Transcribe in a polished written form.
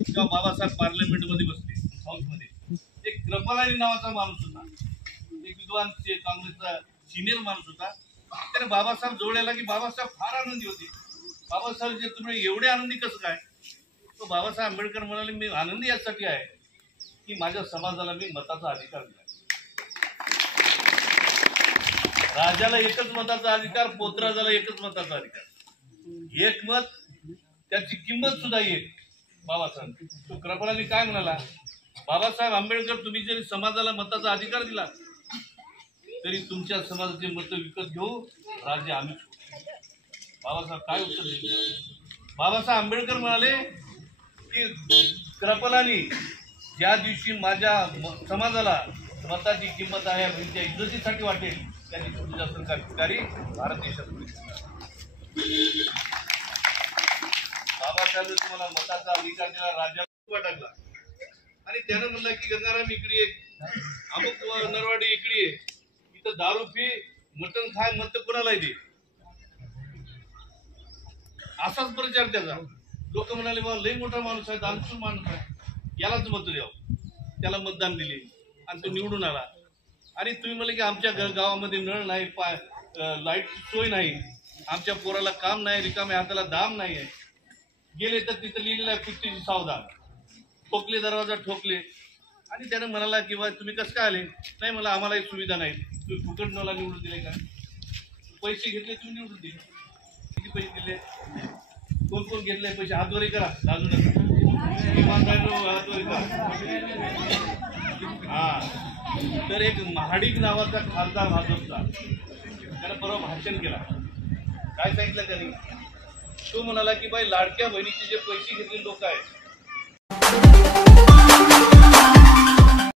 जेव्हा बाबासाहेब पार्लमेंटमध्ये बसले हाऊसमध्ये, एक कृपलानी नावाचा माणूस होता, एक विद्वान काँग्रेसचा सिनियर माणूस होता. त्याने बाबासाहेब जवळ आला की बाबासाहेब फार आनंदी होते. बाबासाहेब जे तुम्ही एवढे आनंदी कसं काय? तो बाबासाहेब आंबेडकर म्हणाले, मी आनंदी यासाठी आहे की माझ्या समाजाला मी मताचा अधिकार दिला. राजाला एकच मताचा अधिकार, पोतराजाला एकच मताचा अधिकार. एक मत, त्याची किंमत सुद्धा एक. बाबासाहेब तो कृपलानी काय म्हणाला, बाबासाहेब आंबेडकर तुम्ही जरी समाजाला मताचा अधिकार दिला तरी तुमच्या समाजाचे मत विकत घेऊ राज्य आम्ही. बाबासाहेब काय उत्तर दिले? बाबासाहेब आंबेडकर म्हणाले की कृपलानी ज्या दिवशी माझ्या समाजाला मताची किंमत आहे, त्यांच्या इज्जतीसाठी वाटेल, त्या दिवशी तुझ्या सरकारी भारत देशात. बाबासाहेब तुम्हाला मताचा अधिकार दिला, राज्यात टाकला आणि त्यानं म्हणलं की गंगाराम इकडे अमुक नरवाडी इकडे इथं दारू पी, मटण खाय, मत कोणाला दे, असाच प्रचार त्याचा. लोक म्हणाले, बाबा लई मोठा माणूस आहे, दानशूर माणूस आहे, यालाच मत द्यावं. त्याला मतदान दिले आणि तो निवडून आला. आणि तुम्ही म्हणले की आमच्या गावामध्ये नळ नाही, लाईट सोय नाही, आमच्या पोराला काम नाही, रिकाम्या हाताला दाम नाही आहे. गेले तर तिथं लिहिलेलं आहे कुस्तीची सावधान, ठोकले दरवाजा ठोकले. आणि त्यानं म्हणाला की बा तुम्ही कसं काय आले? नाही मला आम्हालाही सुविधा नाही. तुम्ही फुकट मला निवडून दिले का? पैसे घेतले, तुम्ही निवडून दिले. किती पैसे दिले? कोण कोण घेतले पैसे? हातवरी करा, लाजू नका. हातवरी करा. हा, तर एक महाडिक नावाचा खासदार भाजपचा, त्यानं परवा भाषण केला. काय सांगितलं त्यांनी? तो म्हणाला की बाई लाडक्या बहिणीचे जे पैसे घेतलेले लोक आहेत